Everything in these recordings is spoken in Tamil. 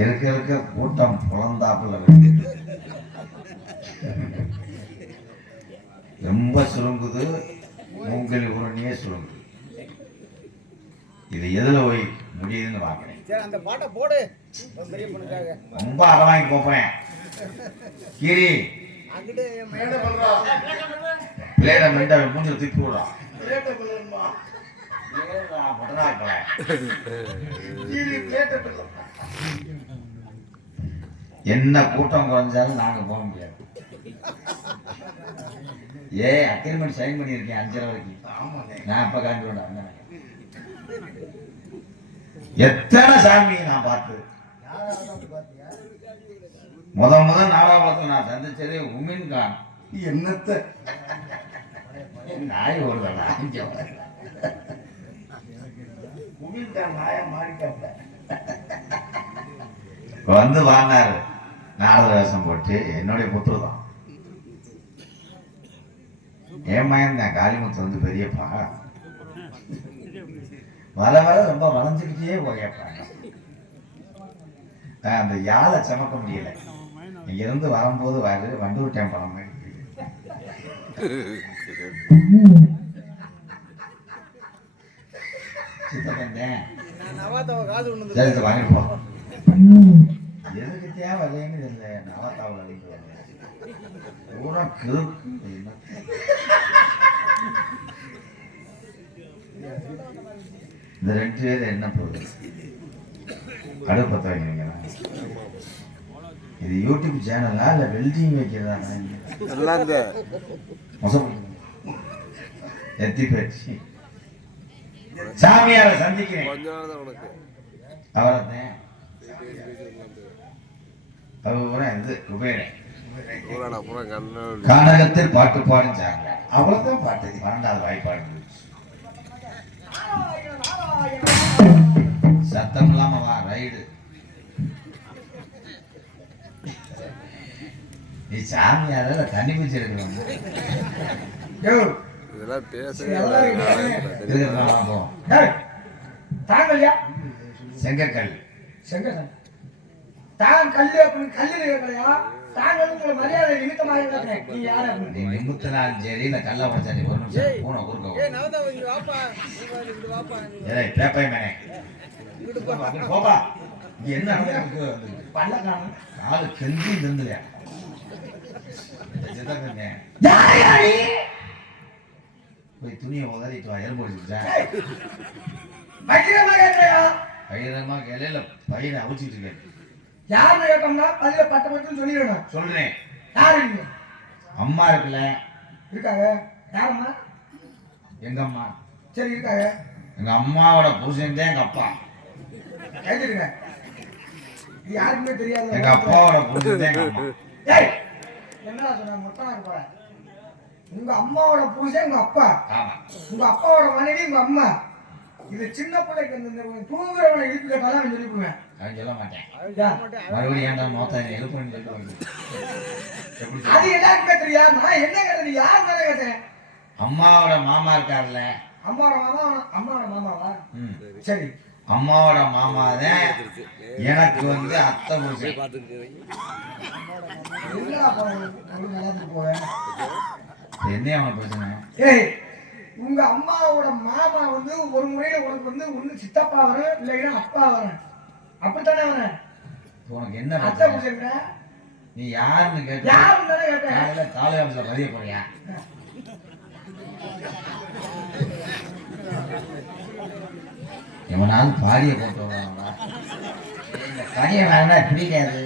இருக்க கூட்டம் புலந்தாப்புல ரொம்ப சுருங்குது, மூங்கில் உரணியே சுருங்குது. இது எதுல போய் முடியுதுன்னு பாக்குறேன். அந்த பாட்டை போடு. ரொம்ப அரவாங்கி போப்பேன் கீரி பிளேட மெண்டா மூஞ்சில தூக்கி விடுறான். என்ன கூட்டம் குறைஞ்சாலும் நாங்க போக முடியாது. அக்ரிமெண்ட் சைன் பண்ணியிருக்கேன் 5 வரைக்கும். நான் இப்ப காண்பிட எத்தனை சாமி நான் பார்த்து முதல் நாடாபத்தில் நான் சந்திச்சதே உமின் கான். என்னத்த நாய் ஓடுதா உமின் கான் நாயா மாறிட்டாப்ல வந்து வாங்கினாரு. நாரத வேஷம் போட்டு என்னுடைய புத்தர் தான் ஏமாயன் தான். காளிமுத்து வந்து பெரியப்பா வர ரொம்ப வளைஞ்சுக்கிட்டே போயப்பாங்க. அந்த யாழை சமக்க முடியல. இங்க இருந்து வரும்போது வண்டூர் டேம்பரம் சித்தப்பந்தேன் வாங்கிப்போம். எதுக்கு தேவை இல்லைன்னு இல்லை. நவாத்தாவில் பூரா இந்த 2 பேர் என்ன போகுது அடுப்பு பற்ற வைக்கிறீங்களா? இது யூடியூப் சேனலா இல்ல வெல்டிங் வைக்கிறதா? எத்தி பேச்சு சாமியார சந்திக்கிறேன். அவரத்தேன் இது குபேரன் கானகத்தில் பாட்டு பாடும் சாங்க. அவ்வளவுதான் பாட்டு. 12வது வாய்ப்பாடு சத்தம் இல்லாம வா ரைடு. நீ சாமியார தண்ணி பிடிச்சி எடுக்கணும். செங்கக்கல் தான் கல்லு அப்படின்னு கல்லு கேட்கலையா? தாங்கள் உங்களை மரியாதை நிமித்தமாக கேட்கிறேன். நீ யாரு? நீ நிமித்தினாலும் சரி இந்த கல்ல உடைச்சாடி ஒரு நிமிஷம் பூனை குறுக்க பேப்பை மேனே போப்பா. இங்க என்ன நடந்திருக்கு? பல்ல காணும் காலு கெஞ்சி இருந்துல போய் துணியை உதறிட்டு வா. எலும்பு வச்சுச்சா பயிரமா கிளையில பயிரை அவிச்சிட்டு இருக்கேன். யாருன்னு கேட்டோம்னா பதில பட்ட மட்டும் சொல்லிடணும். சொல்றேன். யாரு நீங்க? அம்மா இருக்குல்ல இருக்காங்க. யாரம்மா? எங்க அம்மா. சரி இருக்காங்க. எங்க அம்மாவோட புருஷன் தான் எங்க அப்பா. கேட்டுருங்க. இது யாருக்குமே தெரியாது. எங்க அப்பாவோட புருஷன் தான் எங்க அம்மா. ஏய் என்னடா சொன்ன? மொத்தமா இருக்க போற. உங்க அம்மாவோட புருஷன் உங்க அப்பா. ஆமா. உங்க அப்பாவோட மனைவி உங்க அம்மா. இது சின்ன பிள்ளைக்கு இந்த தூங்குறவனை எழுப்பி கேட்டாலும் அவன் சொல்லிவிடுவேன். அவன் சொல்ல மாட்டேன். மறுபடியும் ஏன்டா மொத்த எழுப்புன்னு சொல்லுவாங்க. அது எல்லாருக்குமே தெரியா? நான் என்ன கேட்டேன்? யார் தானே கேட்டேன்? அம்மாவோட மாமா இருக்காருல்ல. அம்மாவோட மாமா. அம்மாவோட மாமாவா? சரி. அம்மாவோட மாமா தான் எனக்கு வந்து அத்தை புருஷன். என்ன அவன பிரச்சனை? ஏய் உங்க அம்மாவோட மாமா வந்து ஒரு முறையில உனக்கு வந்து ஒண்ணு சித்தப்பா வரும் இல்லைன்னா அப்பா வரும். அப்படித்தானே அவன் உனக்கு என்ன அத்தை புருஷன்? நீ யாருன்னு கேட்ட? யாருன்னு தானே கேட்டேன். காலையில தாலையாமல பதிய போறியா? எவனாலும் பாடிய போட்டு வருவாங்களா? பணியை வாங்கினா பிடிக்காது.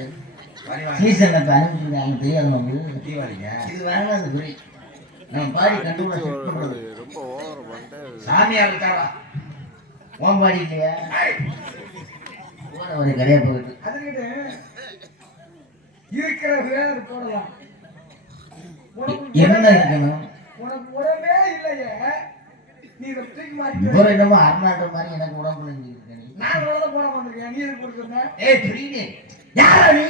சீசன் அப்போ அனுப்பிச்சுருக்காங்க தெரியாது நமக்கு. தீபாவளிங்க இது வாங்கினது புரி நம்ம பாடி கண்டுபிடி செட் பண்ணுறது. சாமியார் இருக்காரா? ஓம் பாடி இல்லையா? போன ஒரு கிடையாது போகுது. அதுக்கிட்ட இருக்கிற வேறு போடலாம். என்ன இருக்கணும்? உனக்கு உடம்பே இல்லையே. நீ இதை தூக்கி மாட்டி இப்போ என்னமோ அர்நாட்டு மாதிரி எனக்கு உடம்புல இருக்கேன். நான் உடம்பு போட வந்திருக்கேன். நீ எதுக்கு கொடுக்குற? ஏய் புரியுது. யாரா நீ?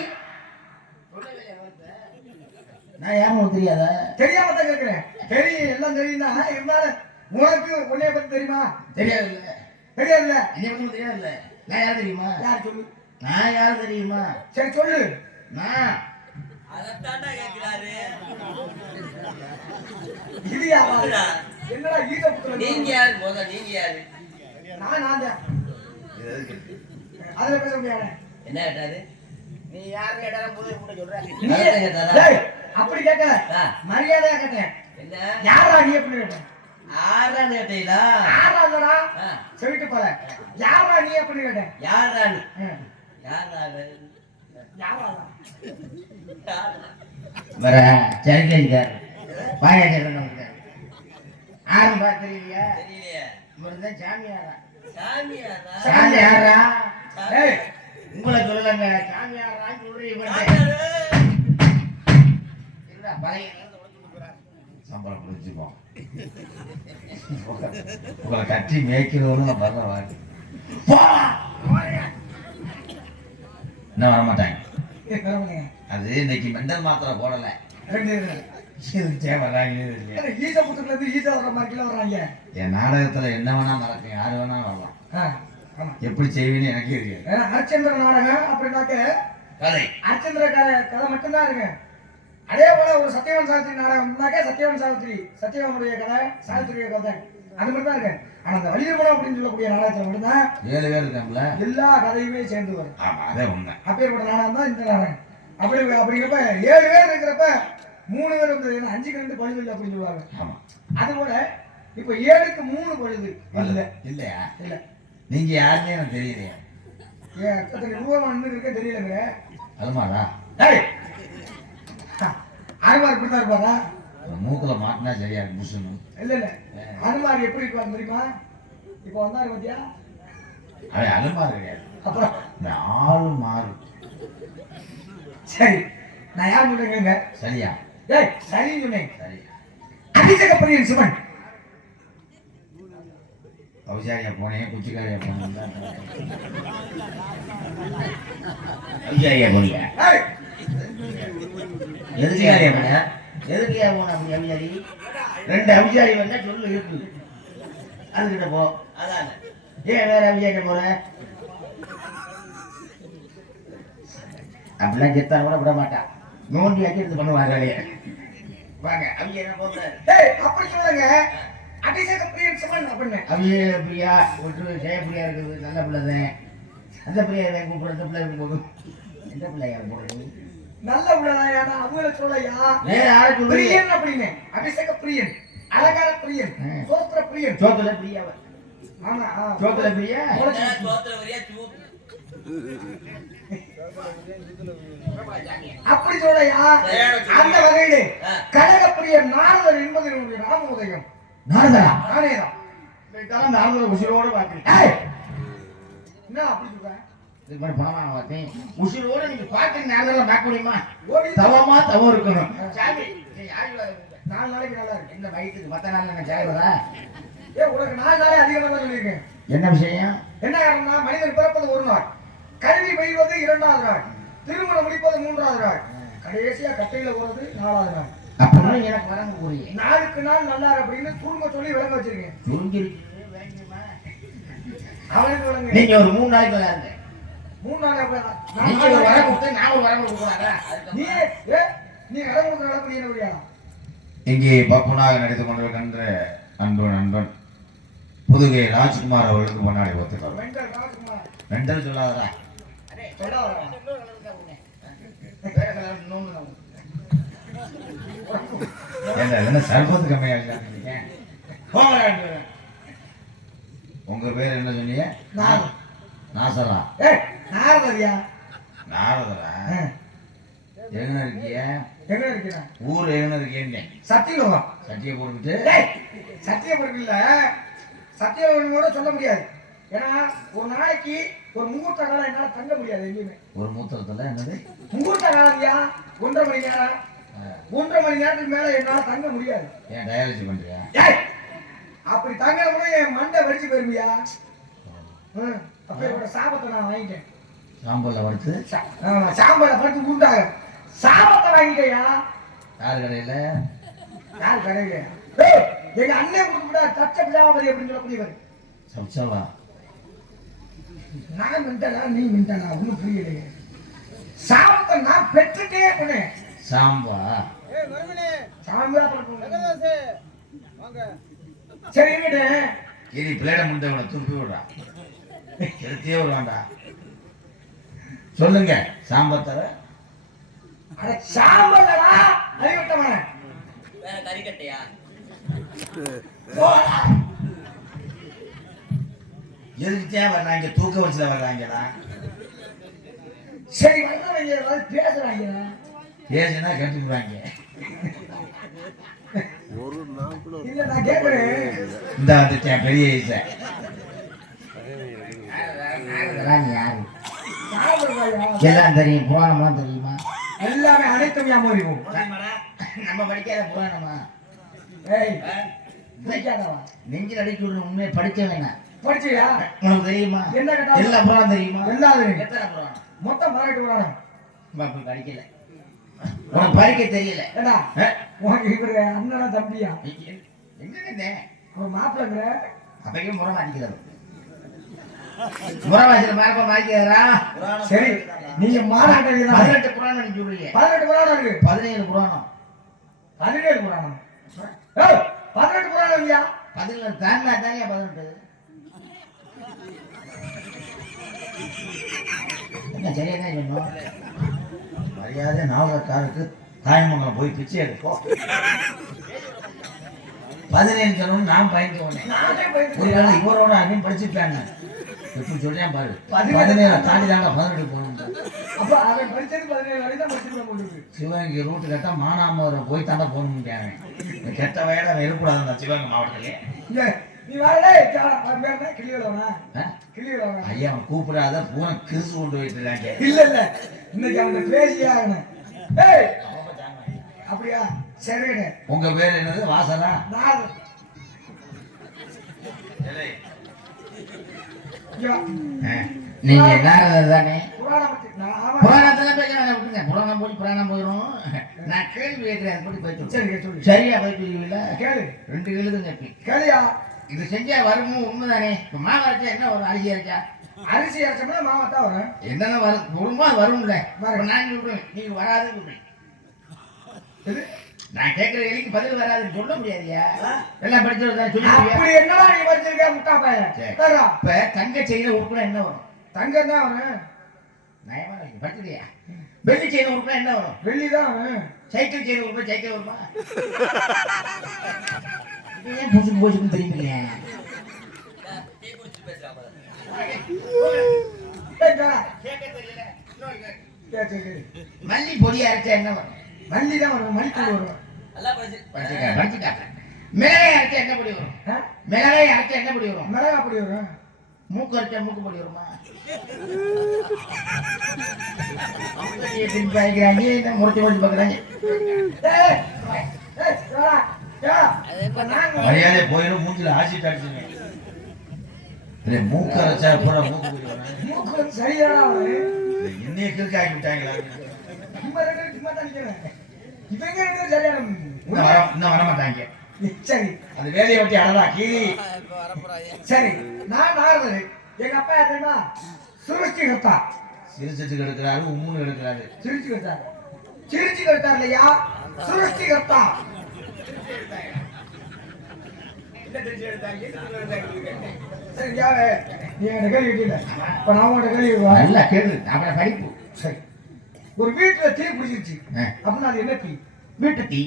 நான் யாரும் தெரியாதா? தெரியாம தான் கேட்கிறேன். தெரியும், எல்லாம் தெரியும் தான். இருந்தாலும் உனக்கு உன்னைய பத்தி தெரியுமா? தெரியாது இல்ல. தெரியாது இல்ல. என்னை பத்தி தெரியாது இல்ல. நான் யார் தெரியுமா? யார் சொல்லு? நான் யார் தெரியுமா? சரி சொல்லு. நான் அதத்தாண்டா கேக்குறாரு. இது யாரா? என்னடா ஈட்ட புத்தகம்? நீங்க யாரு? போத நீங்க யாரு? நான் தான். அதுல பேச முடியாது. என்ன கேட்டாரு? நீ யார் கேட்டாலும் போது கூட சொல்றேன். டேய் அப்படி கேட்க மரியாதையா கேட்டேன். என்ன யாரா நீ எப்படி கேட்டேன்? ஆறான்னு கேட்டீங்களா? யாராடா? சொல்லிட்டு போல. யாரா நீ எப்படி கேட்டேன்? யாரான்னு? வர சரிக்கார் பாயாச்சார நமக்கு ஆறு பார்த்து தெரியலையா? தெரியலையே. இவருதான் சாமியாரா. சாமியாரா? சாமியாரா? ஏய் உங்களை சொல்லலங்க. சாமியாரான்னு சொல்றீங்க. பழைய சம்பளம் புரிஞ்சுப்போம். உங்களை கட்டி மேய்க்கிறவரும் நான் வரல வாங்க. என்ன வரமாட்டாங்க. அது இன்னைக்கு மெண்டல் மாத்திரை போடல. ஈச புத்தகத்துல இருந்து ஈசா வர மாதிரி வர்றாங்க. என் நாடகத்துல என்ன வேணா நடக்கும். யாரு வேணா வரலாம். எப்படி செய்வீன்னு எனக்கே தெரியாது. அர்ச்சந்திர நாடகம் அப்படின்னாக்க கதை அர்ச்சந்திர கதை மட்டும்தான் இருக்கு. அதே போல ஒரு சத்யவான் சாவித்திரி நாடகம்னாக்க சத்யவான் சாவித்திரி சத்யவானுடைய கதை சாவித்திரிய கதை அது மட்டும் தான் இருக்கு. ஆனா அந்த வலியுறுமணம் அப்படின்னு சொல்லக்கூடிய நாடகத்துல மட்டும்தான் 7 பேர் இருக்காங்கள எல்லா கதையுமே சேர்ந்து வரும். ஆமா அதே உண்மை. அப்பேற்பட்ட நாடகம் தான் இந்த நாடகம். அப்படிங்கிறப்ப 7 பேர் இருக்கிறப்ப 3 பேர் வந்து 5க்கு 2 பழுது அப்படின்னு சொல்லுவாங்க. ஆமா அது போல இப்ப 7க்கு 3 பழுது இல்ல. இல்லையா? இல்ல. நீங்க யாருன்னு எனக்கு தெரியலையா? ஏன் அத்தனை ரூபா இருக்க தெரியலங்க. அதுமாடா அனுமார் இப்படிதான் இருப்பாரா? மூக்குல மாட்டினா சரியா இருக்கு புஷுன்னு. இல்ல இல்ல அனுமார் எப்படி இருப்பாரு தெரியுமா? இப்ப வந்தாரு பாத்தியா? அவன் அலுமாறு கிடையாது. அப்புறம் இந்த ஆளு மாறு. சரி நான் யார் சொல்றேங்க? சரியா? ஏய் சரின்னு சொன்னேன். சரி. அதிசயப்படியின் சிவன் கௌசாரியா போனேன் குச்சிக்காரியா போனேன். கௌசாரியா போனீங்க? எதுக்காரியா போன? எதுக்கையா போன? அப்படி அபிஜாரி 2 அபிஜாரி வந்தா சொல்லு இருக்கு. அதுக்கிட்ட போ. அதான் ஏன் வேற அபிஜாரிட்ட போற? அப்படிலாம் செத்தான கூட விட மாட்டான். நோண்டி வைக்கிறது பண்ணுவாங்க வேலையை. வாங்க அவங்க என்ன போகிறாரு டேய் அப்படி சொல்லுங்க அபிஷேக பிரியன் சிவன் அப்படின்னு அவங்க பிரியா ஒன்று ஜெயப்பிரியா இருக்குது நல்ல பிள்ளைதான். அந்த பிள்ளையா கூப்பிடுற பிள்ளை இருக்கும்போது எந்த பிள்ளையா போடுறது நல்ல உள்ளதாயான அவங்கள சொல்லையா வேற யாரை சொல்றீங்க? பிரியன் அப்படின்னு அபிஷேக பிரியன் அலங்கார பிரியன் சோத்திர பிரியன் சோத்துல பிரியாவ ஆமா சோத்துல பிரியா தோத்திர வரியா சூப் அப்படி சொல்லையா அந்த வகையிலே கனக பிரியன் நாரதர் என்பது என்னுடைய நாமோதயம். நாரதா நானேதான் நாரதர் உசிரோட பாக்குறேன். என்ன அப்படி சொல்ற இது மாதிரி பணமான பார்த்தேன் உசிரோட நீங்க பாக்குற நாரதெல்லாம் பார்க்க முடியுமா? ஓடி தவமா தவம் இருக்கணும். சாமி நீ யாரு 4 நாளைக்கு நல்லா இருக்கு. என்ன வயிற்றுக்கு மத்த நாள் என்ன சாய் வரா? உனக்கு 4 நாளே அதிகமா தான் சொல்லியிருக்கேன். என்ன விஷயம்? என்ன காரணம்னா மனிதன் பிறப்பது 1 நாள், கல்வி பயில்வது 2வது நாள், திருமணம் முடிப்பது 3வது நாள், கடைசியா கட்டையில போறது 4வது நாள். அப்படின்னா எனக்கு வரங்க கூறிய நாளுக்கு நாள் நல்லா அப்படின்னு சுருங்க சொல்லி விளங்க வச்சிருக்கேன். அவனுக்கு விளங்க நீங்க ஒரு 3 நாளைக்கு நல்லா இருங்க. 3 நாள் நீங்க ஒரு வரம் கொடுத்து நான் ஒரு வரம் கொடுக்கறாங்க. நீ வரம் கொடுக்குற அளவுக்கு நீ என்ன புரியா? இங்கே பப்புனாக நடித்துக் கொண்டிருக்கின்ற அன்பு நண்பன் புதுகை ராஜ்குமார் அவர்களுக்கு முன்னாடி ஒத்துக்கிறார். வெங்கட் ராஜ்குமார் மெண்டல் சொல்லாதடா. சொல்லாதடா. ஏண்டா என்ன சர்பத்து கம்மியா இருக்காங்க? உங்க பேர் என்ன சொன்னீங்க? நாசரா. நாரதரியா? நாரதரா. எங்க இருக்கீங்க? எங்க இருக்கீங்க? ஊர் எங்க இருக்கீங்க? சத்தியலோகம். சட்டியை போட்டுட்டு சத்தியபுரம் இல்ல, சத்தியலோகம் கூட சொல்ல முடியாது. ஏன்னா ஒரு நாளைக்கு ஒரு முகூர்த்த காலம் என்னால தங்க முடியாது எங்கேயுமே. ஒரு மூத்திரத்துல என்னது முகூர்த்த காலம்யா 1.5 மணி நேரம், 1.5 மணி நேரத்துக்கு மேல என்னால தங்க முடியாது. ஏன் டயாலிசிஸ் பண்றியா? அப்படி தங்க கூட என் மண்டை வெடிச்சு போயிருமியா. அப்ப என்னோட சாபத்தை நான் வாங்கிட்டேன். சாம்பல்ல வறுத்து சாம்பலை படுத்து உண்டாக சாபத்தை வாங்கிட்டேயா. யார் கடையில? யார் கடையில? எங்க அண்ணன் கொடுத்துட்டா தச்ச பிஜாபதி அப்படின்னு சொல்லக்கூடியவர். சப்சவா. நான் மின்டனா நீ மின்டனா ஒன்னும் புரியலையே. சாபத்தை நான் பெற்றுட்டே போனேன். சாம்பா. சாம்பியா சரி இருக்கட்டேன். கிரி பிளேட முண்டை துப்பி விடுறா. எடுத்தே விடுவாண்டா. சொல்லுங்க சாம்பத்தர. அட சாம்பல்லடா அறிவிட்டவன. வேற கறிக்கட்டையா? எதுக்கு தேவை வர்றாங்க? தூக்க வச்சுல வர்றாங்கடா. சரி வர்றவங்க ஏதாவது பேசுறாங்க. பேசினா கட்டிடுவாங்க. இல்ல நான் கேட்கிறேன். இந்த வந்துட்டேன் பெரிய ஈசை. யாரு சாம்பல்வாயா? எல்லாம் தெரியும். புராணம்லாம் தெரியுமா? எல்லாமே அனைத்தும் ஞாபகம். நம்ம படிக்காத புராணமா? ஏய் படிக்காதவா? நெஞ்சில் அடிக்க விடுற உண்மையை படிக்க வேணாம். படிச்சியா? உனக்கு தெரியுமா? என்ன கேட்டா எல்லா புராணம் தெரியுமா? எல்லாரும் எத்தனை புராணம்? மொத்தம் 18 புராணம். அப்படி படிக்கல. உனக்கு படிக்க தெரியல. ஏடா உனக்கு இவரு அண்ணனா தம்பியா? எங்க இருந்தேன்? அவன் மாப்பிள்ளங்கிற அப்பயே முறை மாட்டிக்கிறது. முறை வாசில மேற்ப மாட்டிக்கிறா. சரி நீங்க மாநாட்டம் 18 புராணம் நீ சொல்றீங்க. 18 புராணம் இருக்கு. 17 புராணம். 17 புராணம். ஏய் 18 புராணம் இல்லையா? 17 தாண்டா தானியா 18. என்ன சரியா தான் சொன்னோம். மரியாதை நாவலக்காருக்கு தாய்மங்கலம் போய் பிச்சை எடுப்போம். 17 சொல்லணும் நான் பயந்து போனேன். நானே போயிட்டு ஒரு வேளை இவரோட அதையும் படிச்சுட்டாங்க. எப்படி சொல்றேன் பாரு. 17 தாண்டி தாங்க 18 போகணும். அப்ப அவன் படிச்சது 17 வரை தான் படிச்சிருக்க முடியுது. சிவகங்கை ரூட்டு கேட்டா மானாமரை போய் தாண்டா போக முடியாங்க. கெட்ட வயல இருக்கக்கூடாது அந்த சிவகங்கை மாவட்டத்திலே. இல்ல நீ வரலே பேர்னா கிளியோடவனா? கிளியோடவனா? ஐயா அவன் கூப்பிடாத பூனை கிறிசு கொண்டு போயிட்டு இல்ல இல்ல இன்னைக்கு அவன் பேசியே ஆகணும். ஏய் அப்படியா? சரிங்க. உங்க பேர் என்னது? வாசனா? நான் நீங்க நாரதர் தானே? புராணம் பத்தி நான் ஆமா. புராணத்துல பேச வேணாம் விட்டுங்க. புராணம் போய் புராணம் போயிடும். நான் கேள்வி கேட்கிறேன். அது போய் போயிட்டு சரி சொல்லு. சரியா போய் சொல்லுவீங்களா? கேளு. 2 எழுதுங்க. கேளியா? இது செஞ்சா வருமோ உண்மைதானே? இப்ப மாவு அரைச்சா என்ன வரும்? அரிசி அரைச்சா அரிசி அரைச்சோம்னா மாமா தான் வரும். என்னென்ன வரும்? வருமா வரும்ல. நான் சொல்றேன் நீங்க வராதுன்னு சொல்றேன். நான் கேட்கிற கேள்விக்கு பதில் வராதுன்னு சொல்ல முடியாதுயா. எல்லாம் படிச்சவங்க சொல்லி அப்படி என்னடா நீ படிச்சிருக்க முட்டா பையன்? இப்ப தங்க செயின உறுப்புனா என்ன வரும்? தங்கம் தான் வரும். நயமா படிச்சிருக்கியா? வெள்ளி செயின உறுப்புனா என்ன வரும்? வெள்ளி தான் வரும். சைக்கிள் செயின உறுப்பு சைக்கிள் வருமா? ஏன் பூசுக்கு பூசுக்குன்னு தெரியுமில்லையா? டீ குடிச்சிட்டு பேசுறாங்க. மல்லி பொடி அரைச்சா என்ன வரும்? மல்லி தான் வரும். மல்லித்தூள் வரும். நல்லா படிச்சு. மிளகாய் அரைச்சா என்ன பொடி வரும்? மிளகாய் அரைச்சா என்ன பொடி வரும்? மிளகா பொடி வரும். மூக்கு அரைச்சா மூக்கு பொடி வருமா? பாய்க்கிறாங்க முறைச்சு முறைச்சு பாக்குறாங்க. மரியாதை போயிடும். மூஞ்சில ஆசிட் அடிச்சுங்க. மூக்கு அரைச்சா பூரா மூக்கு போயிடுவாங்க. மூக்கு வந்து சரியாடா வரும். இன்னைய கிறுக்கு ஆக்கி விட்டாங்களா? இவங்க ரெண்டு சரியான இன்னும் வரமாட்டாங்க. சரி அந்த வேலையை ஒட்டி அடடா கீழி. சரி நான் நாரதரு. எங்க அப்பா என்னன்னா சுருஷ்டிகர்த்தா. சிரிச்சிட்டு கிடக்குறாரு, உம்முன்னு கிடக்குறாரு. சிரிச்சு கட்டார் இல்லையா? சுருஷ்டிகர்த்தா. சரியா? நீ என்கிட்ட கேள்வி கேட்டீங்க. இப்ப நான் உங்கள்கிட்ட கேள்வி கேட்குறேன். நல்லா கேளு. அப்புறம் படிப்பு. சரி, ஒரு வீட்டுல தீ பிடிச்சிருச்சு அப்படின்னா அது என்ன தீ? வீட்டு தீ.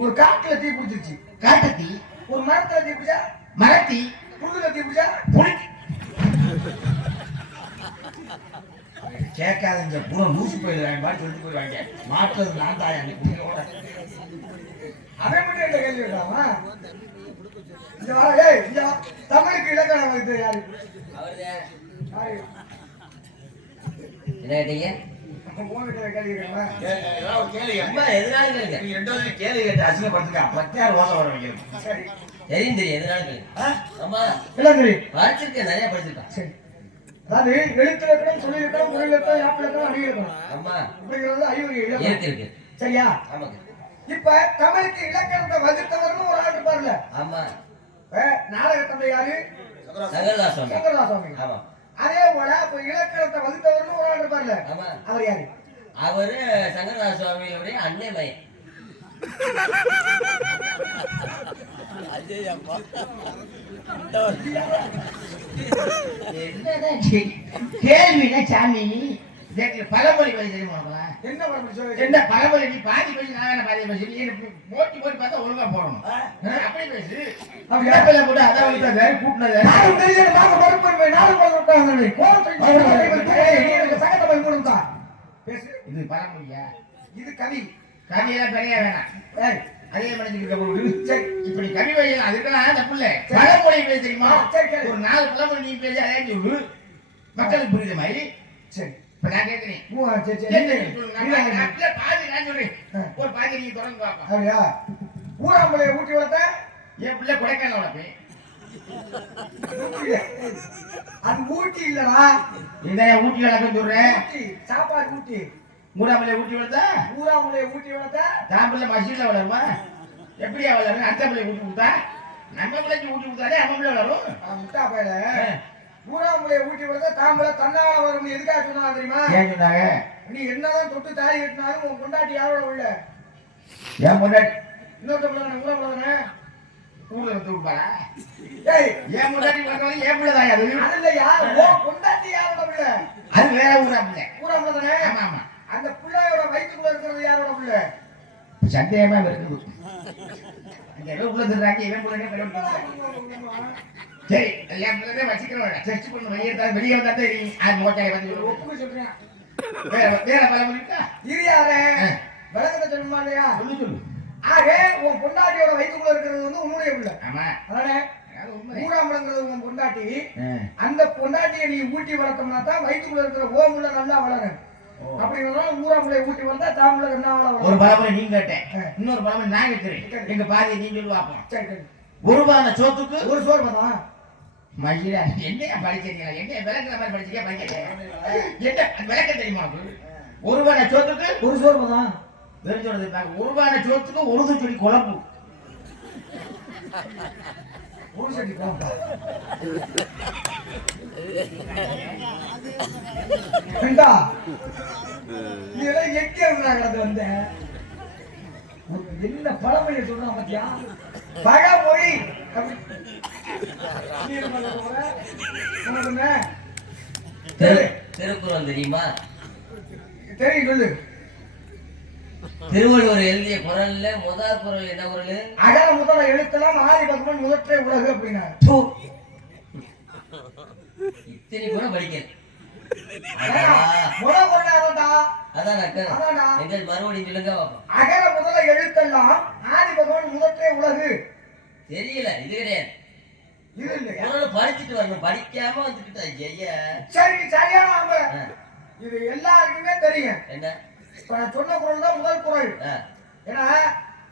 ஒரு காட்டுல தீ பிடிச்சிருச்சு. காட்டு தீ. ஒரு மரத்துல தீ பிடிச்சா? மரத்தீ. புழுதுல தீ பிடிச்சா? புளி. கேட்காதங்க பூரா லூசு போயிடுறாங்க மாதிரி சொல்லிட்டு போயிடுவாங்க. மாற்றது நான் தாயா புண்ணியோட. அதை மட்டும் என்ன கேள்வி கேட்கலாமா? இங்க வா, ஏய் இங்க வா. தமிழுக்கு இலக்கணம் வைத்து யாரு? அவர்தான். யாரு? என்ன கேட்டீங்க? உங்ககிட்ட கேள்வி கேட்கலாம். ஏதாவது ஒரு கேள்வி அம்மா எதனாலும் கேளுங்க. நீ ரெண்டாவது கேள்வி கேட்டு அசிங்கப்படுத்துங்க. பத்தியார் ஓசை வர வைக்கிறது. சரி தெரியும் எதனாலும் கேளுங்க. அம்மா எல்லாம் தெரியும். படிச்சிருக்கேன், நிறைய படிச்சிருக்கேன். சரி, அதாவது எழுத்து இலக்கணம், சொல்லி இலக்கணம், மொழி இலக்கணம், யாப்பு இலக்கணம், அணி இலக்கணம் அம்மா அப்படிங்கிறது ஐவகை இலக்கணம். இருக்கு. சரியா? ஆமாங்க. இப்ப தமிழுக்கு இலக்கணத்தை வகுத்தவர்னு ஒரு ஆள் இருப்பார்ல. ஆமா. இப்ப நாடகத்தந்தை யாரு? சங்கரதாஸ் சுவாமி. சங்கரதாஸ் சுவாமி. ஆமா. அதே போல இப்ப இலக்கணத்தை வகுத்தவர்னு ஒரு ஆள் இருப்பார்ல. ஆமா. அவர் யாரு? அவரு சங்கரதாஸ் சுவாமியுடைய அன்னை மகன். என்னதான் கேள்வினா சாமி பழமொழி பற்றி தெரியுமா? என்ன பண்ண சொல்லு? என்ன பழமொழி? நீ பாதி பேசி நான் பாதி பேசி போட்டி போட்டி பார்த்தா ஒழுங்கா போடணும். அப்படி பேசு. வேப்பில போட்டு அதான் விட்டாரு கூட்டினது. நானும் தெரியல, நாங்க மறுப்பேன். நானும் மறுப்பேன். சங்கத்தை போய் கொடுத்தா பேசு. இது பழமொழியா? இது கவி. கவியெல்லாம் பெரிய வேணாம். ஏய், அதே மனிதனுக்கு சரி இப்படி கவி வழியில் அதுக்கெல்லாம் தப்பு இல்லை. பழமொழி பேச தெரியுமா? சரி, சரி. ஒரு 4 பழமொழி நீ பேசி அதே சொல்லு. மக்களுக்கு புரியுத மாதிரி. சரி. இப்ப நான் கேட்கிறேன். சரி, சரி. என்ன சொல்லுங்க? பாதி நான் சொல்றேன். ஒரு பாதி நீங்க தொடர்ந்து பார்ப்போம். அப்படியா? ஊராம்பளைய ஊட்டி வளர்த்த என் பிள்ளை கொடைக்கானல் வளர்ப்பேன். அது ஊட்டி இல்லடா. இதான் ஊட்டி வளர்க்க சொல்றேன். ஊட்டி சாப்பாடு ஊட்டி. ஊராமலை ஊட்டி வளர்த்தா ஊராம்பளைய ஊட்டி வளர்த்த தான் பிள்ளை மசீல வளருமா? எப்படியா வளரும்? அந்த பிள்ளை ஊட்டி கொடுத்தா நம்ம பிள்ளைக்கு ஊட்டி கொடுத்தாலே நம்ம பிள்ளை வளரும். முட்டா பையல ஊராம்பளைய ஊட்டி வளர்த்த தாம்பளை தன்னால வரும். எதுக்காக சொன்னா தெரியுமா? ஏன் சொன்னாங்க? நீ என்னதான் தொட்டு தாலி கட்டினாலும் உன் பொண்டாட்டி யாரோட உள்ள? ஏன் முன்னாடி இன்னொருத்த பிள்ளை ஊராம்பளை ஊர்ல வந்து விடுப்பாரா? ஏய், ஏன் முன்னாடி வந்தாலும் ஏன் பிள்ளை தான் அது. அது இல்லையா? உன் பொண்டாட்டி யாரோட உள்ள? அது வேற ஊரா பிள்ளை. ஊராம்பளை தானே? ஆமா ஆமா. அந்த பிள்ளையோட வயிற்றுக்குள்ள இருக்கிறது யாரோட பிள்ளை? சந்தேகமா இருக்குது. அங்க ஏதோ உள்ள திருறாங்க. இவன் பிள்ளை கல்யாணம். சரி என் பிள்ளை வச்சுக்கிறோம். டெஸ்ட் பண்ணு. வெளியே வந்தா தெரியும். அது மோட்டாரை வந்து ஒப்புக்கு சொல்றேன். வேற பழமொழி இருக்கா? இரியாரே விளக்கத்தை சொல்லுமா இல்லையா? சொல்லு சொல்லு. ஆக உன் பொண்டாட்டியோட வயிற்றுக்குள்ள இருக்கிறது வந்து உன்னுடைய பிள்ளை. ஆமா. அதானே? அது உண்மை. ஊராம்பளங்கிறது உன் பொண்டாட்டி. அந்த பொண்டாட்டியை நீ ஊட்டி வளர்த்தோம்னா தான் வயிற்றுக்குள்ள இருக்கிற ஓ முள்ள நல்லா வளரும். அப்படிங்கிறதுனால ஊராம்பளை ஊட்டி வளர்த்தா தாம்பளை என்ன வளரும்? ஒரு பழமொழி நீங்க கேட்டேன். இன்னொரு பழமொழி நான் கேட்கிறேன். எங்க பாதி நீ சொல்லி பார்ப்போம். சரி சரி. ஒருவான சோத்துக்கு ஒரு சோறு பார்த்தா மகிழா. என்னையா படிக்கிறீங்க? என்ன விளக்குற மாதிரி படிச்சிருக்கே படிக்கிறேன். என்ன விளக்க தெரியுமா உனக்கு? ஒருவான சோத்துக்கு ஒரு சோறு பார்த்தா தெரிஞ்சோடு. ஒருவான சோத்துக்கு ஒரு சொல்லி குழம்பு. ஒரு சட்டி குழம்பா? இதெல்லாம் எங்கே இருந்தாங்க? அது வந்து என்ன பழமொழியை சொல்றான் பாத்தியா? பழமொழி அப்படி- நீ என்ன பண்ண போற? என்ன பண்ண? திருக்குறள் தெரியுமா? தெரியும், சொல்லு. திருவள்ளுவர் எழுதிய குறள்ல முதல் குறள் என்ன குறள்? அகர முதல எழுத்தெல்லாம் ஆதி பகவான் முதற்றே உலகு அப்படின்னா இத்தனை கூட படிக்கல. முத கொண்டாடா. அதான் அதான்டா. எங்கள் மறுபடியும் சொல்லுங்க பாப்போம். அகர முதல எழுத்தெல்லாம் ஆதி பகவான் முதற்றே உலகு. தெரியல, இது கிடையாது. இது இல்லையா? குறள் படிச்சுட்டு வரணும், படிக்காம வந்துக்கிட்டா ஐயா. சரி, சரியான ஆம்பளை. இது எல்லாருக்குமே தெரியும். என்ன? இப்ப நான் சொன்ன குறள் தான் முதல் குறள். ஏன்னா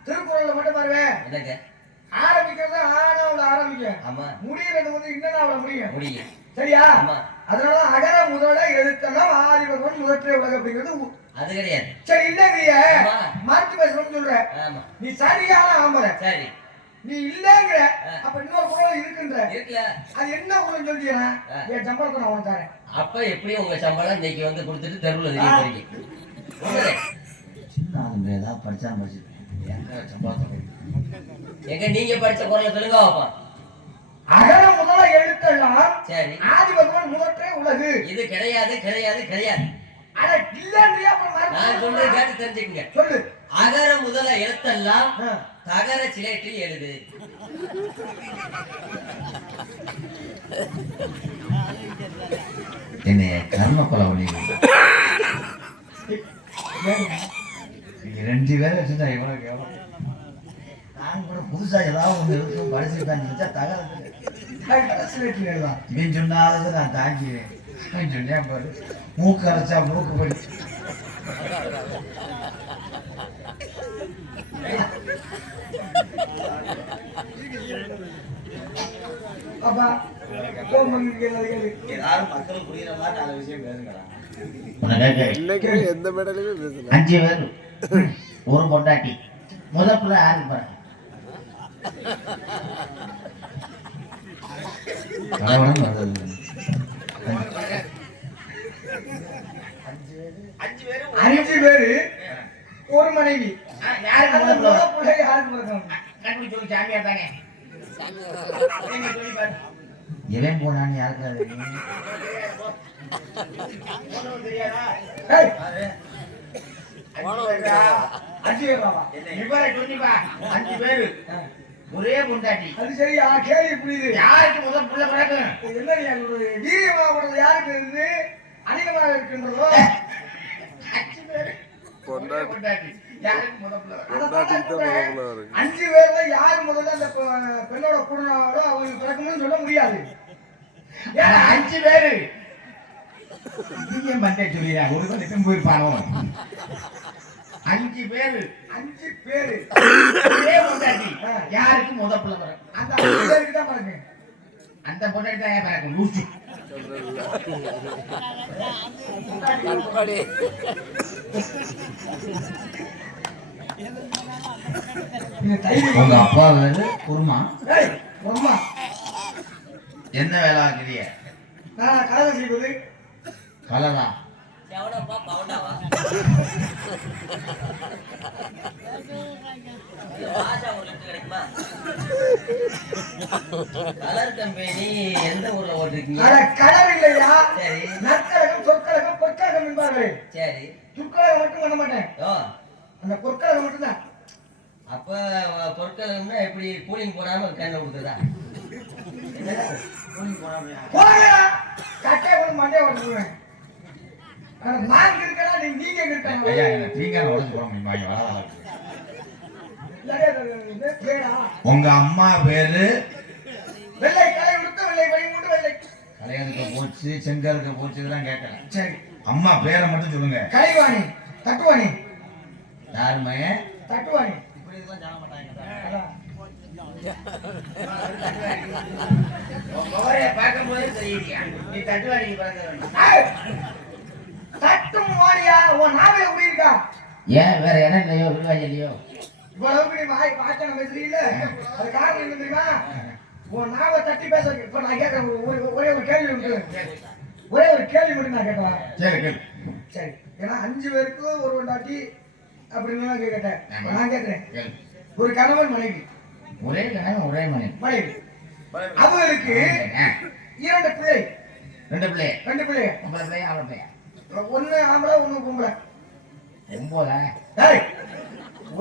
திருக்குறள்ல மட்டும் பாருங்க, என்னங்க ஆரம்பிக்கிறது ஆனாவுல ஆரம்பிக்கும், ஆமா முடியறது வந்து இன்னனாவுல முடியும். முடியும். சரியா? ஆமா. அதனால அகர முதல எழுத்தெல்லாம் ஆதி பகவான் முதற்றே உலகு அப்படிங்கிறது அது கிடையாது. சரி. இல்லைங்க, ஆமா. மாற்றி பேசணும்னு சொல்ற. ஆமா நீ சரியான ஆம்பளை. சரி நீ இல்லங்கிற, அப்ப இன்னொரு குறள் இருக்குன்ற. இருக்குல்ல. அது என்ன குறள் சொல்லியா? என் சம்பளத்தை நான் உனக்கு தரேன். அப்ப எப்படியும் உங்க சம்பளம் இன்னைக்கு வந்து கொடுத்துட்டு தெருவுல தெரிய போறீங்க. சின்ன ஆளுங்க ஏதாவது படிச்சா படிச்சிருக்கேன் எங்க சம்பளத்தை எங்க நீங்க படிச்ச குறளை சொல்லுங்க பாப்போம். அகர முதல எழுத்தெல்லாம் சரி. ஆதி பகவான் முதற்றே உலகு. இது கிடையாது கிடையாது கிடையாது. அட இல்லன்றியா? அப்புறம் நான் சொல்றது கேட்டு தெரிஞ்சுக்கங்க. சொல்லு. அகர முதல எழுத்தெல்லாம் தகர சிலேட்டில் எழுது. என்னைய கர்ம கொலை பண்ணி ரெண்டு பேரும் வச்சுருந்தா எவ்வளவு கேவலம். நான் கூட புதுசா ஏதாவது ஒன்று இருக்கும் படிச்சிருக்கான்னு நினைச்சா எழுதலாம். இவன் சொன்னாவது நான் தாங்கிடுவேன். இவன் சொன்னேன் பாரு, மூக்கு அரைச்சா மூக்கு படி. அப்பா எல்லாரும் மக்கள் புரியுற மாதிரி நாலு விஷயம் பேசுங்களா? எந்த மேடையிலுமே பேசல. 5 பேர் ஒரு பொண்டாட்டி. முதல் பிள்ளை யாருக்கு பாருங்க. அஞ்சு பேரு ஒரு மனைவி. யாருக்கு அந்த முதல் முதல் பிள்ளை யாருக்கு பிறக்கும்? கண்டுபிடி சொல்லு, சாமியார் தானே. எவன் போனான்னு யாருக்காது? ஏய், அஞ்சு பேர் பாப்பா. இவரை சொன்னிப்பா, 5 பேரு ஒரே பொண்டாட்டி. அது சரி. கேள்வி புரியுது. யாருக்கு முதல் புள்ள பிறக்கும்? என்ன நீ சொல்றது? வீரியமாகப்படுறது யாருக்கு இருந்து அதிகமாக இருக்கின்றதோ 5 பேரு ஒரே பொண்டாட்டி. யாருக்கு முதல் புள்ள வரும்? 5 பேர்ல யாரு முதல்ல அந்த பெண்ணோட குடும்பங்களோ அவங்களுக்கு பிறக்கணும்னு சொல்ல முடியாது. ஏன்னா 5 பேரு நீங்க மண்டே சொல்லியா? ஒரு கொஞ்சம் போயிருப்பானோ. 5 பேரு 5 பேரு ஒரே பொண்டாட்டி. யாருக்கு முதல் புள்ள பிறக்கும்? அந்த 5 பேருக்கு தான் பிறகு. அந்த பொண்டாட்டி தான் ஏன் பிறக்கும்? லூசு. நீங்க தைரியம். உங்க அப்பா வேறு குருமா ஏய், அம்மா, என்ன வேலை ஆக்குறிய? நான் கலவை செய்வது. கலரா? எவனப்பா பவுண்டாவா? பாஷா உங்களுக்கு கிடைக்குமா? கலர் கம்பெனி எந்த ஊர்ல ஓட்டிருக்கீங்க? அட கலர் இல்லையா? சரி நற்கழகம், சொற்கழகம், பொற்கழகம் என்பார்கள். சரி. துர்க்கழகம் மட்டும் பண்ண மாட்டேன். ஓ அந்த பொற்கழகம் மட்டும்தான். அப்ப பொருட்கள்னா எப்படி கூலிங் போடாம கண்ணை கொடுத்ததா? போயா கட்டை கொண்டு மண்டே ஓட்டுவேன். நான் இருக்கா நீங்க இருக்காங்க. ஐயா என்ன தீங்கான உடஞ்சு போட முடியுமா? இங்க வராதா? உங்க அம்மா பேரு வெள்ளை கலை உடுத்த வெள்ளை பணி மூட்டு வெள்ளை கல்யாணத்துக்கு போச்சு, செங்கலுக்கு போச்சு, இதெல்லாம் கேட்கல. சரி. அம்மா பேரை மட்டும் சொல்லுங்க. கலைவாணி, தட்டுவாணி. யாருமே தட்டுவாணி. இப்படி இதெல்லாம் சொல்ல மாட்டாங்க. பார்க்கும்போது தெரியுதியா? நீ தட்டுவாடிக்கு பிறந்த தட்டும் வாணியா? உன் நாவே எப்படி இருக்கா? ஏன் வேற இடம் இல்லையோ, விருவாஜி இல்லையோ? இவ்வளவுக்கு நீ வாய்க்கான பேசுறீங்கள, அது காரணம் என்ன தெரியுமா? உன் நாவை தட்டி பேச. இப்ப நான் கேட்கறேன், ஒரே ஒரு கேள்வி உண்டு. ஒரே ஒரு கேள்வி மட்டும் நான் கேட்கலாம். சரி கேளு. சரி. ஏன்னா 5 பேருக்கு ஒரு பொண்டாட்டி, அப்படின்னு நான் கேட்டேன். ஆமா. நான் கேட்கிறேன், கேளு. ஒரு கணவன் மனைவி ஒரே கணவன் ஒரே மனைவி. மனைவி அவங்களுக்கு ஆ. 2 பிள்ளை, 2 பிள்ளைய 2 பிள்ளைங்க, பொம்பளை பிள்ளைய ஆம்பளை பிள்ளைய ஒண்ணு ஆம்பளை ஒண்ணு பொம்பளை. ரொம்பல டேய்,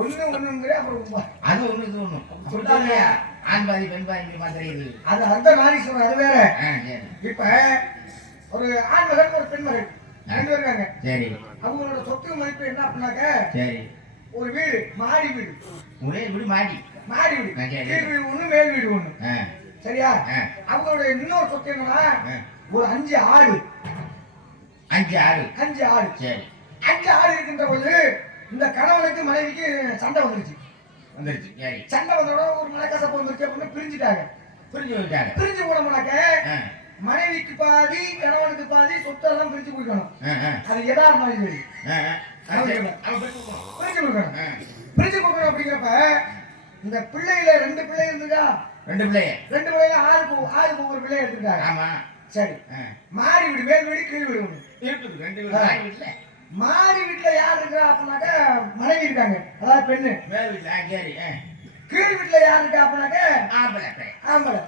ஒண்ணுங்கிற அப்புறம் பொம்பளை. அது ஒண்ணு இது ஒண்ணு சொல்றாங்க. ஆண் பாதி பெண் பாதி மாதிரி. அது அந்த நாடி சொல்றேன், அது வேற. சரி இப்ப ஒரு ஆண் மகன் ஒரு பெண் மகன் 2 பேர் இருக்காங்க. சரி அவங்களோட சொத்து மதிப்பு என்ன அப்படின்னாக்க சரி. ஒரு வீடு, மாடி வீடு, ஒரே வீடு மாடி. மாடி வீடு, சரி. கீழ் வீடு ஒண்ணு, மேல் வீடு ஒண்ணு. ஆ. சரியா? ஆ. அவங்களோட இன்னொரு சொத்து என்னன்னா ஆ. ஒரு 5 ஆடு, 5 ஆடு. 5 ஆடு. சரி 5 ஆடு இருக்கின்ற போது இந்த கணவனுக்கு மனைவிக்கு சண்டை வந்துருச்சு. வந்துருச்சு. சரி சண்டை வந்தோட ஒரு மனக்கசப்பு வந்துருச்சு அப்படின்னு பிரிஞ்சுட்டாங்க. புரிஞ்சு விட்டாங்க. பிரிஞ்சு போனோம்னாக்க ஆ. மனைவிக்கு பாதி கணவனுக்கு பாதி சொத்தெல்லாம் பிரிச்சு கொடுக்கணும். ஆ. அது எதா இருந்தாலும் சரி ஆ. அவன் போய் கொடுக்கணும். பிரிச்சு கொடுக்கணும். ஆ. பிரிச்சு கொடுக்கணும். அப்படிங்கிறப்ப இந்த பிள்ளையில 2 பிள்ளை இருந்துக்கா, 2 பிள்ளைய. 2 பிள்ளைல ஆளுக்கு ஒரு பிள்ளை எடுத்துட்டாங்க. ஆமா. சரி, ஆ. மாடி வீடு, மேல் வீடு, கீழ் வீடு ஒண்ணு. இருக்குது 2 வீடு. மாடி வீட்டுல மாடி வீட்டுல யார் இருக்கா அப்படின்னாக்க மனைவி இருக்காங்க, அதாவது பெண்ணு. மேல் வீட்டுல. சரி. கீழ் வீட்டுல யார் இருக்கா அப்படின்னாக்க ஆம்பளை பிள்ளை. ஆம்பளை.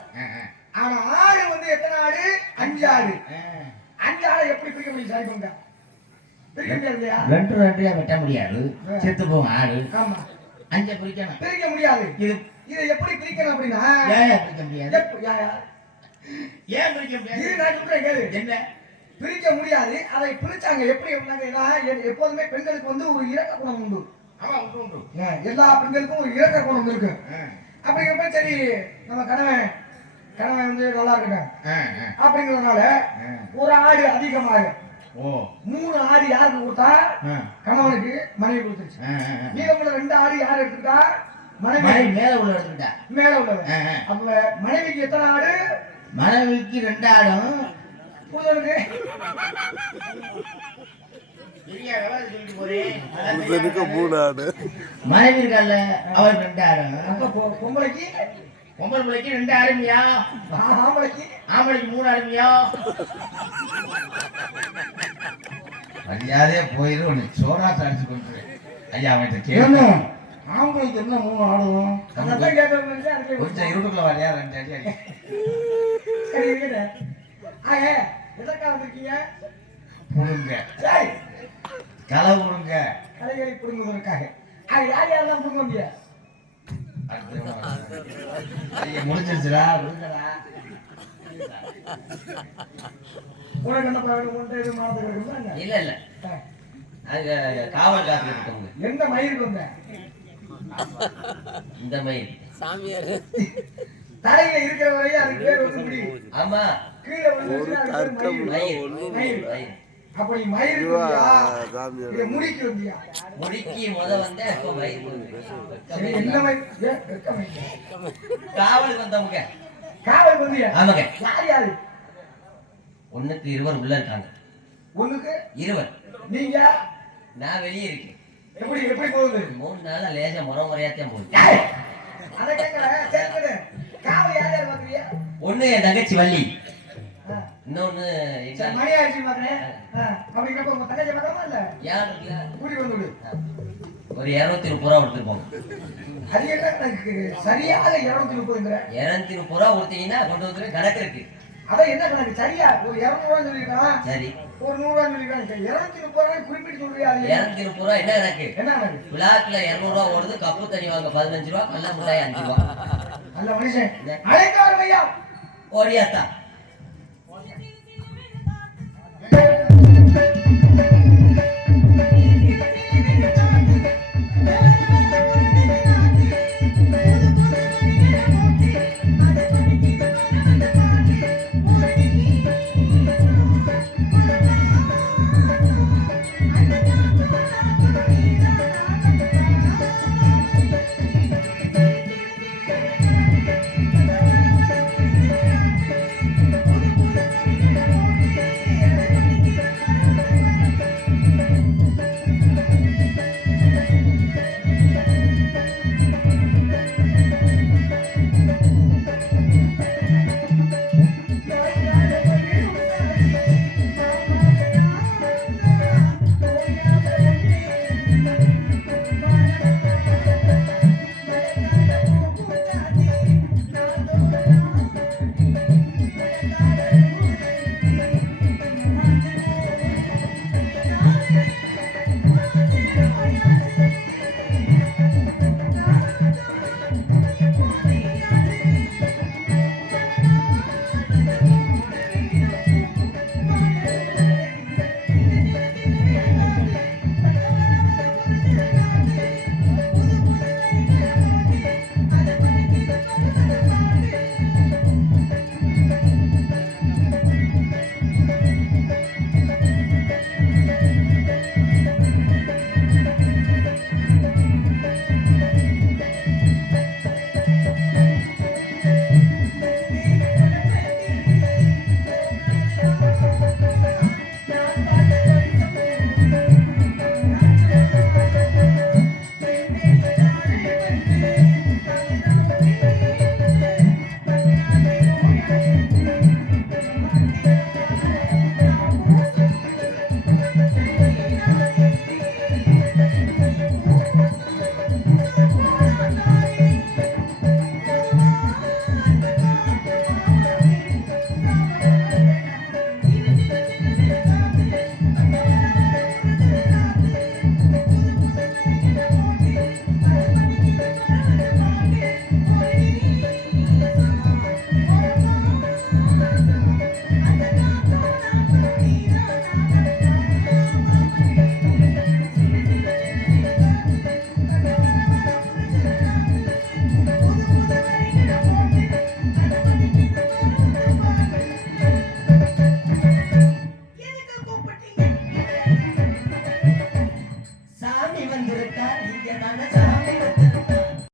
ஆனா ஆடு வந்து எத்தனை ஆடு? 5 ஆடு. 5 ஆடை எப்படி பிரிக்க முடியும்? சரி பண்ணுங்க, பிரிக்க முடியாது இல்லையா? 2 2 வெட்ட முடியாது. செத்து போகும் ஆடு. ஆமா, 5 பிரிக்கணும். பிரிக்க முடியாது. இது இதை எப்படி பிரிக்கணும் அப்படின்னா ஏன் பிரிக்க முடியாது? ஏன் பிரிக்க முடியாது? இது நான் சொல்றேன் கேளு. என்ன? பிரிக்க முடியாது. அதை பிரிச்சாங்க எப்படி அப்படின்னா, எப்போதுமே பெண்களுக்கு வந்து ஒரு இரக்க குணம் உண்டு. ஆமா உண்டு உண்டு. எல்லா பெண்களுக்கும் ஒரு இரக்க குணம் இருக்கு. அப்படிங்கிறப்ப சரி, நம்ம கணவன் வந்து நல்லா இருக்காங்க அப்படிங்கிறதுனால ஒரு ஆடு அதிகமாக 3 ஆடு யாருக்கு கொடுத்தா? கணவனுக்கு மனைவி கொடுத்துருச்சு. மீதமுள்ள 2 ஆடு யார் எடுத்துட்டா? மனைவி மேல உள்ள எடுத்துட்டா. மேல உள்ளவன். அப்ப மனைவிக்கு எத்தனை ஆடு? மனைவிக்கு 2 ஆடும். புருஷனுக்கு புருஷனுக்கு 3 ஆடு. மனைவி இருக்கல்ல, அவர் 2 ஆடும். அப்ப பொம்பளைக்கு பொம்பளை பிள்ளைக்கு 2 ஆடுமியா? ஆம்பளைக்கு ஆம்பளைக்கு 3 ஆடுமியா? மரியாதையா போயிரு, உன்னை சோறாட்ட அடிச்சு கொண்டு ஐயா அவன்கிட்ட கேளு. ஆம்பளைக்கு என்ன 3 ஆடும்? அதான் கேட்கறது. கொஞ்சம் இருட்டுக்குள்ள வரையா 2 அடி அடி. சரி இருக்கே. ஆக எதற்காக வந்திருக்கீங்க? புடுங்க, சரி, களை புடுங்க. கலைகளை புடுங்குவதற்காக. ஆக யார் யாரெல்லாம் புடுங்க முடியாது? ஐயா முடிஞ்சிருச்சுடா, விடுங்கடா. உனக்கு என்ன பரவாயில்ல? உன்கிட்ட எதுவும் மாதத்துக்கு இருக்குமா என்ன? இல்ல இல்ல, அங்க காவல் காத்து இருக்கவங்க. எந்த மயிருக்கு வந்த? இந்த மயில் தலையில இருக்கிற வரையும் அதுக்கு பேர் வந்து முடி. ஆமா, கீழே விழுந்துச்சுன்னா அதுக்கு பேர் மயில். மயில் மயில். மயில். அப்ப நீ மயிருக்கு வந்தியா? சாமியார். இல்ல முடிக்கு வந்தியா? முடிக்கு முத வந்த இப்ப மயில் வந்து. சரி, என்ன மயில்? ஏன் வெக்க மயில்? காவலுக்கு வந்தவங்க. காவல் வந்தியா? ஆமாங்க. யார் யாரு? ஒண்ணுக்கு 2 உள்ள இருக்காங்க. ஒண்ணுக்கு 2. நீங்க நான் வெளியே இருக்கேன். எப்படி போகுது? 3 நாளா லேசா முறையாத்தான் போகுது. ஏய், அதை கேட்கல. சரி விடு. காவல் யார் யார் பாக்குறியா? ஒண்ணு என் தங்கச்சி வள்ளி, ஆ. இன்னொன்னு எங்க சரி, மணி ஆயிடுச்சு பாக்குறேன். அப்படிங்கிறப்ப உங்க தங்கச்சி பார்க்காம இல்ல யார் இருக்குல்ல, கூடி வந்து விடு. ஒரு 230 ரூபா கொடுத்துருப்போம். அது என்ன கணக்கு? சரியாக 230ங்கிற 230 ரூபா கொடுத்தீங்கன்னா கொண்டு வந்து கணக்கு இருக்கு. அதான் என்ன கணக்கு? சரியா ஒரு 200 சொல்லிருக்கான், சரி, ஒரு 100 சொல்லிருக்கான். 230 ரூபாய் குறிப்பிட்டு சொல்றியா? அது 230 ரூபா என்ன கணக்கு? என்ன கணக்கு? விழாக்குல 200 ரூபா ஓடுது, கப்பு தண்ணி வாங்க 15 ரூபா, கல்ல முட்டாய் 5 ரூபா. நல்ல மனுஷன். அழைக்கார் ஐயா. ஓடியாத்தா